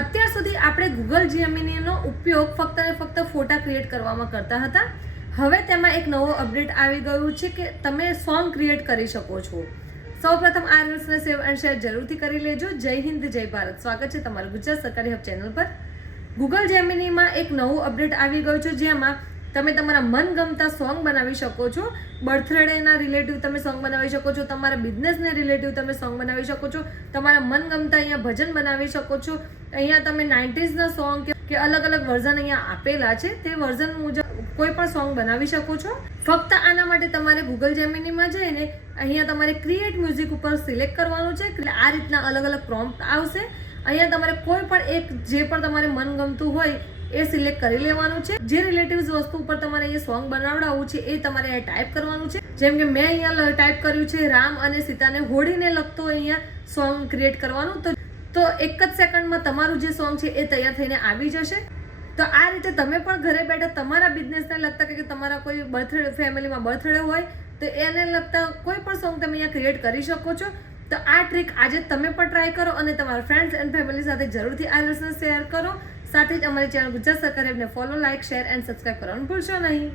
અત્યાર સુધી આપણે ગૂગલ જેમિનીનો ઉપયોગ ફક્ત ને ફક્ત ફોટા ક્રિએટ કરવામાં કરતા હતા. હવે તેમાં એક નવો અપડેટ આવી ગયું છે કે તમે સોંગ ક્રિએટ કરી શકો છો. સૌપ્રથમ આ રીલ્સને સેવ એન્ડ શેર જરૂરથી કરી લેજો. જય હિન્દ, જય ભારત. સ્વાગત છે તમારું ગુજરાત સરકારી હબ ચેનલ પર. ગૂગલ જેમિનીમાં એક નવું અપડેટ આવી ગયું છે, જેમાં તમે તમારા મનગમતા સોંગ બનાવી શકો છો. બર્થડેના રિલેટિવ તમે સોંગ બનાવી શકો છો, તમારા બિઝનેસને રિલેટિવ તમે સોંગ બનાવી શકો છો, તમારા મનગમતા અહીંયા ભજન બનાવી શકો છો. અહીંયા તમે 90sના સોંગ કે અલગ અલગ વર્ઝન અહીંયા આપેલા છે, તે વર્ઝન મુજબ કોઈ પણ સોંગ બનાવી શકો છો. ફક્ત આના માટે તમારે ગૂગલ જેમિનીમાં જઈને અહીંયા તમારે ક્રિએટ મ્યુઝિક ઉપર સિલેક્ટ કરવાનું છે. એટલે આ રીતના અલગ અલગ પ્રોમ્પ્ટ આવશે. અહીંયા તમારે કોઈ પણ એક જે પણ તમારે મનગમતું હોય એ સિલેક્ટ કરી લેવાનું છે. જે રિલેટિવ્સ વસ્તુ ઉપર તમારે અહીંયા સોંગ બનાવડાવવું છે એ તમારે અહીંયા ટાઈપ કરવાનું છે. જેમ કે મેં અહીંયા ટાઈપ કર્યું છે રામ અને સીતાને હોળીને લગતો અહીંયા સોંગ ક્રિએટ કરવાનું. તો એક જ સેકન્ડમાં તમારું જે સોંગ છે એ તૈયાર થઈને આવી જશે. તો આ રીતે તમે પણ ઘરે બેઠા તમારા બિઝનેસને લગતા કે તમારા કોઈ બર્થડે ફેમિલીમાં બર્થડે હોય તો એને લગતા કોઈ પણ સોંગ તમે અહીંયા ક્રિએટ કરી શકો છો. તો આ ટ્રીક આજે તમે પણ ટ્રાય કરો અને તમારા ફ્રેન્ડ્સ એન્ડ ફેમિલી સાથે જરૂરથી આ રીલ્સને શેર કરો. સાથે જ અમારી ચેનલ ગુજરાત સરકારી હબને follow, like, share and subscribe કરવાનું ભૂલશો નહીં.